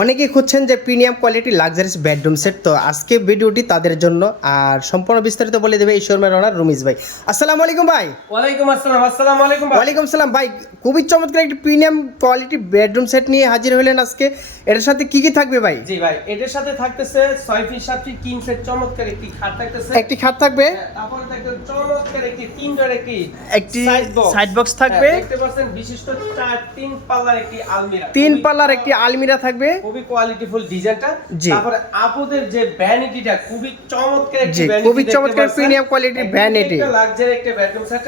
অনেকেই খুঁজছেন যে premium quality luxurious bedroom set. তো আজকে ভিডিওটি তাদের জন্য, আর সম্পূর্ণ বিস্তারিত বলে দেবে এই শোরুমের ওনার রুমিজ ভাই। আসসালামু আলাইকুম ভাই। ওয়ালাইকুম আসসালাম। আসসালামু আলাইকুম ভাই। ওয়ালাইকুম সালাম ভাই। খুবই চমৎকার একটি প্রিমিয়াম কোয়ালিটি বেডরুম সেট নিয়ে হাজির হলেন আজকে। এটার সাথে কি কি থাকবে ভাই? জি ভাই, এটার সাথে থাকতেছে 6 ফিট 7 ফিট কিং সেট চমৎকার একটি খাট থাকতেছে। একটি খাট থাকবে, তারপরে থাকবে চমৎকার একটি তিন ডোর একটি সাইড বক্স থাকবে। দেখতে পাচ্ছেন বিশিষ্ট তিন পাল্লার একটি আলমিরা, তিন পাল্লার একটি আলমিরা থাকবে, খুবই কোয়ালিটিফুল ডিজাইনটা। জি। তারপরে আপুদের যে ভ্যানিটিটা খুবই চমৎকার একটি জি, ভ্যানিটি, খুবই চমৎকার প্রিমিয়াম কোয়ালিটির ভ্যানিটি। একটা লাক্সারি একটা বেডরুম সেট।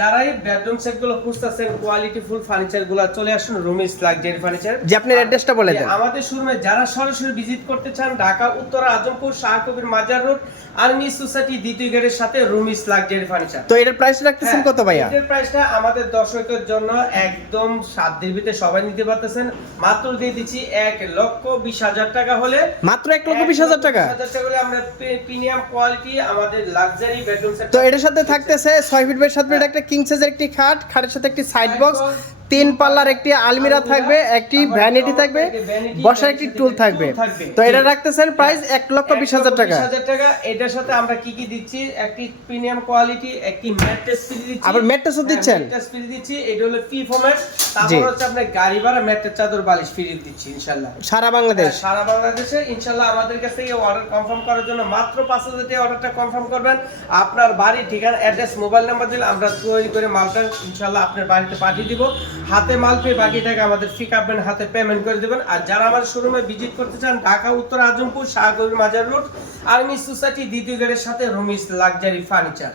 যারা এই বেডরুম সেট গুলো খুঁজতেছেন কোয়ালিটিফুল ফার্নিচার গুলো, চলে আসুন রুমিজ লাক্সারি ফার্নিচার। যে আপনার অ্যাড্রেসটা বলে দেন। আমাদের শোরুমে যারা সরাসরি ভিজিট করতে চান, ঢাকা উত্তরা আজমপুর শাহকবির মাজার রোড আর্মি সোসাইটি দ্বিতীয় গেটের সাথে রুমিজ লাক্সারি ফার্নিচার। তো এটার প্রাইস রাখতেছেন কত ভাইয়া? এটার প্রাইসটা আমাদের দর্শকদের জন্য একদম সাধ্যের ভিতরে সবাই নিতে পারতেছেন। মাত্র দিয়ে দিচ্ছি 1,20,000 টাকা হলে, মাত্র 1,20,000 টাকা। 1,20,000 টাকা হলে আমরা প্রিমিয়াম কোয়ালিটি আমাদের লাক্সারি বেডরুম সেট। তো এটার সাথে থাকতেছে 6 ফিট বাই 7 ফিট একটা কিং সাইজের একটি খাট, খাটের সাথে একটি সাইড বক্স, তিন পাল্লার একটি আলমিরা থাকবে, একটি ভ্যানিটি থাকবে, বসার একটি টুল থাকবে। তো এটা রাখতেছেন প্রাইস 1,20,000 টাকা। 1,20,000 টাকা। এটার সাথে আমরা কি কি দিচ্ছি? একটি প্রিমিয়াম কোয়ালিটি একটি ম্যাট্রেস ফ্রি দিচ্ছি। আবার ম্যাট্রেসও দিচ্ছেন? ম্যাট্রেস ফ্রি দিচ্ছি। এটা হলো পি ফর্মের। তারপর হচ্ছে আপনার গাড়ি ভাড়া, ম্যাট্রেস, চাদর, বালিশ ফ্রি দিচ্ছি ইনশাআল্লাহ। সারা বাংলাদেশ? সারা বাংলাদেশে ইনশাআল্লাহ। আমাদের কাছ থেকে অর্ডার কনফার্ম করার জন্য মাত্র 5,000 টাকা অর্ডারটা কনফার্ম করবেন। আপনার বাড়ি ঠিকানা, অ্যাড্রেস, মোবাইল নাম্বার দিলে আমরা তৈরি করে মালটা ইনশাআল্লাহ আপনার বাড়িতে পাঠিয়ে দিব। হাতে মাল পেয়ে বাকি টাকা আমাদের পিকআপ ভ্যান হাতে পেমেন্ট করে দেবেন। আর যারা আমার শোরুমে ভিজিট করতে চান, ঢাকা উত্তর আজমপুর শাহকবির মাজার রোড আর্মি সোসাইটি দ্বিতীয় গেটের সাথে রুমিজ লাক্সারি ফার্নিচার।